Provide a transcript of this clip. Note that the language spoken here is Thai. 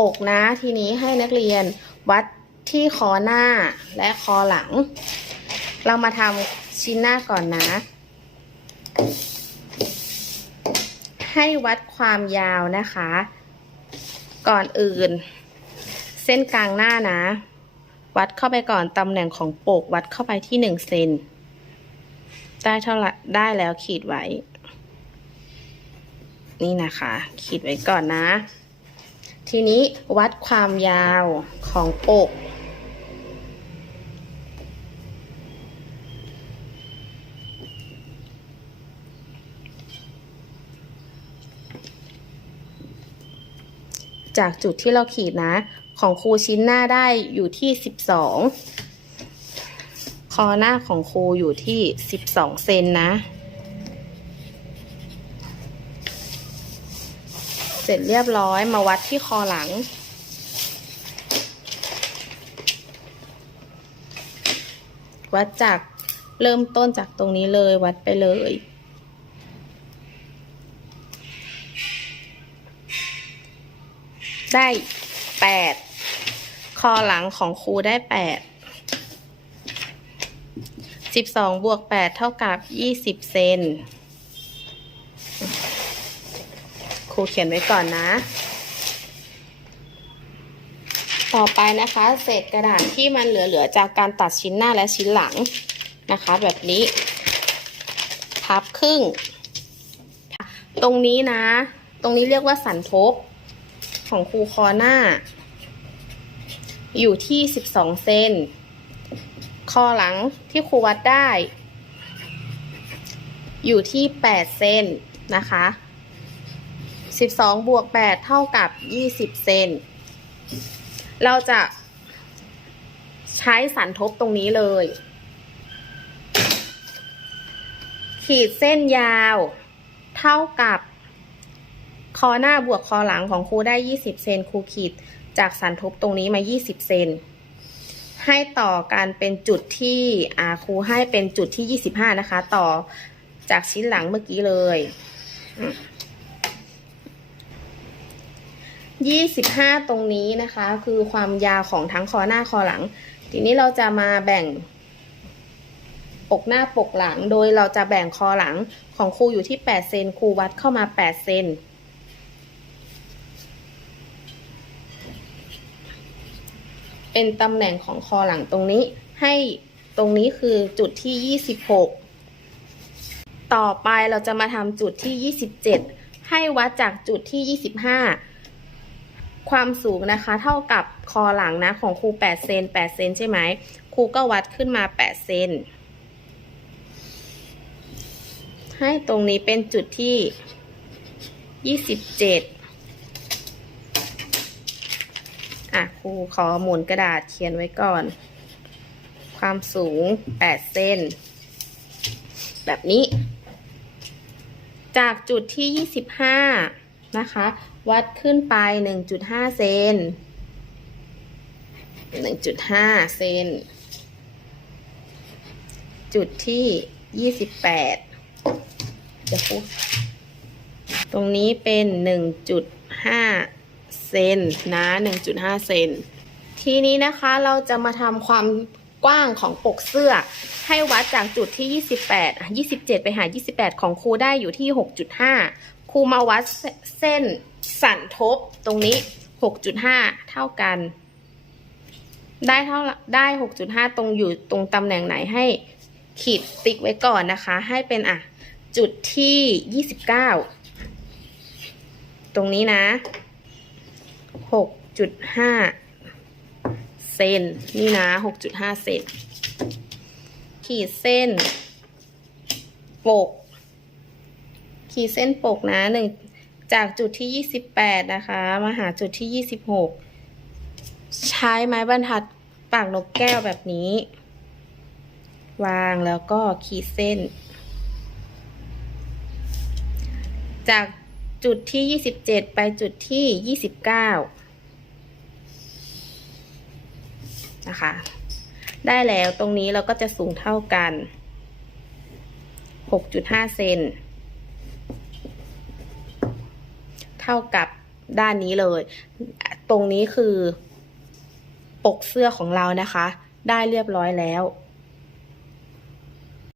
ปกนะ ทีนี้ให้นักเรียนวัดที่คอหน้าและคอหลัง เรามาทำชิ้นหน้าก่อนนะ ให้วัดความยาวนะคะ ก่อนอื่น เส้นกลางหน้านะ วัดเข้าไปก่อนตำแหน่งของปกวัดเข้าไปที่หนึ่งเซนได้เท่าไหร่ได้แล้วขีดไว้ นี่นะคะ ขีดไว้ก่อนนะ ทีนี้วัดความยาวของปก จากจุดที่เราขีดนะ ของครูชิ้นหน้าได้อยู่ที่สิบสองคอหน้าของครูอยู่ที่สิบสองเซนนะ เสร็จเรียบร้อยมาวัดที่คอหลัง วัดจากเริ่มต้นจากตรงนี้เลยวัดไปเลยได้แปดคอหลังของครูได้แปดสิบสองบวกแปดเท่ากับยี่สิบเซนค รูเขียนไว้ก่อนนะ ต่อไปนะคะ เศษกระดาษที่มันเหลือๆจากการตัดชิ้นหน้าและชิ้นหลังนะคะ แบบนี้ พับครึ่ง ตรงนี้นะ ตรงนี้เรียกว่าสันทบของครูคอหน้า อยู่ที่ 12 เซนคอหลังที่ครูวัดได้ อยู่ที่ 8 เซนนะคะ 12 บวก 8 เท่ากับ 20 เซน เราจะใช้สันทบตรงนี้เลย ขีดเส้นยาว เท่ากับ คอหน้าบวกคอหลังของครูได้ 20 เซนครูขีดจากสันทบตรงนี้มา 20 เซน ให้ต่อกันเป็นจุดที่อาครูให้เป็นจุดที่ 25 นะคะ ต่อจากชิ้นหลังเมื่อกี้เลย 25 ตรงนี้นะคะ คือความยาวของทั้งคอหน้าคอหลัง ทีนี้เราจะมาแบ่งปกหน้าปกหลัง โดยเราจะแบ่งคอหลังของครูอยู่ที่ 8 เซนครูวัดเข้ามา 8 เซนเป็นตำแหน่งของคอหลังตรงนี้ ให้ตรงนี้คือจุดที่ 26 ต่อไปเราจะมาทำจุดที่ 27 ให้วัดจากจุดที่ 25 ความสูงนะคะ เท่ากับคอหลังนะของครู8เซน8เซนใช่ไหมครูก็วัดขึ้นมา8เซนให้ตรงนี้เป็นจุดที่ 27 อะครูขอหมุนกระดาษเขียนไว้ก่อน ความสูง 8 เซนแบบนี้ จากจุดที่ 25 นะคะ วัดขึ้นไป 1.5 เซน 1.5 เซน จุดที่ 28 จะพูดตรงนี้เป็น 1.5 เซนนะ 1.5 เซน ทีนี้นะคะเราจะมาทำความกว้างของปกเสื้อ ให้วัดจากจุดที่ 28 27 ไปหา 28 ของครูได้อยู่ที่ 6.5 ครูมาวัดเส้นสันทบตรงนี้ 6.5 เท่ากัน ได้เท่าได้ 6.5 ตรงอยู่ตรงตำแหน่งไหนให้ขีดติ๊กไว้ก่อนนะคะ ให้เป็นอะ จุดที่ 29 ตรงนี้นะ 6.5 เซนนี่นะ 6.5 เซนขีดเส้นปก ขีดเส้นปกนะหนึ่งจากจุดที่ 28 นะคะ มาหาจุดที่ 26 ใช้ไม้บรรทัดปากนกแก้วแบบนี้ วางแล้วก็ขีดเส้น จากจุดที่ 27 ไปจุดที่ 29 นะคะ ได้แล้วตรงนี้เราก็จะสูงเท่ากัน 6.5 เซน เท่ากับด้านนี้เลย ตรงนี้คือ ปกเสื้อของเรานะคะ ได้เรียบร้อยแล้ว